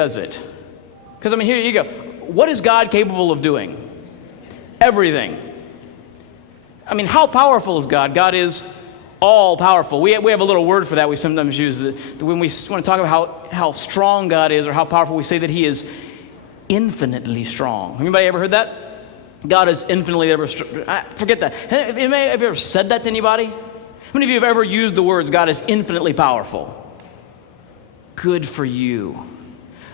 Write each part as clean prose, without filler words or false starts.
does it? Because, I mean, here you go. What is God capable of doing? Everything. I mean, how powerful is God? God is all powerful. We have a little word for that we sometimes use. When we want to talk about how strong God is or how powerful, we say that he is infinitely strong. Anybody ever heard that? God is infinitely ever strong. Forget that. Have you ever said that to anybody? How many of you have ever used the words, God is infinitely powerful? Good for you.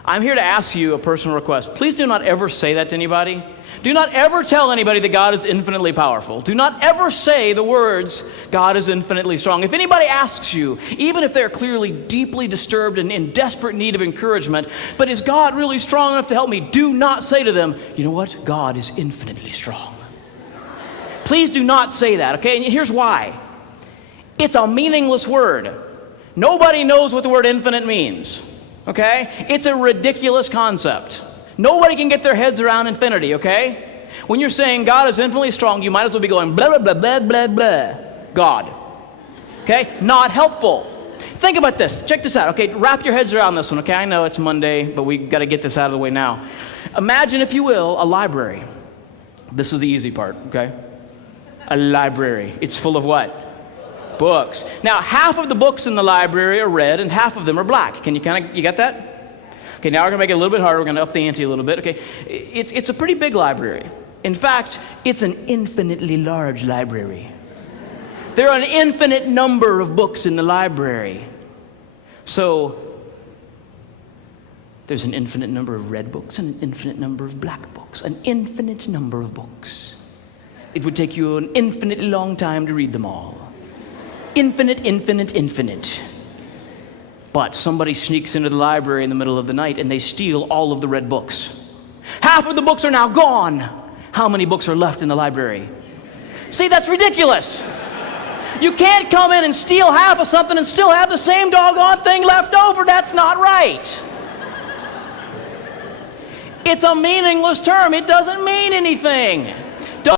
I'm here to ask you a personal request. Please do not ever say that to anybody. Do not ever tell anybody that God is infinitely powerful. Do not ever say the words, God is infinitely strong. If anybody asks you, even if they're clearly deeply disturbed and in desperate need of encouragement, but is God really strong enough to help me? Do not say to them, you know what? God is infinitely strong. Please do not say that, okay? And here's why. It's a meaningless word. Nobody knows what the word infinite means, okay? It's a ridiculous concept. Nobody can get their heads around infinity, okay? When you're saying God is infinitely strong, you might as well be going blah, blah, blah, blah, blah, blah. God. Okay? Not helpful. Think about this. Check this out, okay? Wrap your heads around this one, okay? I know it's Monday, but we got to get this out of the way now. Imagine, if you will, a library. This is the easy part, okay? A library. It's full of what? Books. Now, half of the books in the library are red and half of them are black. You got that? Okay, now we're going to make it a little bit harder. We're going to up the ante a little bit. Okay, it's a pretty big library. In fact, it's an infinitely large library. There are an infinite number of books in the library. So, there's an infinite number of red books and an infinite number of black books. An infinite number of books. It would take you an infinitely long time to read them all. Infinite, infinite, infinite. But somebody sneaks into the library in the middle of the night and they steal all of the red books. Half of the books are now gone. How many books are left in the library? See, that's ridiculous. You can't come in and steal half of something and still have the same doggone thing left over. That's not right. It's a meaningless term. It doesn't mean anything.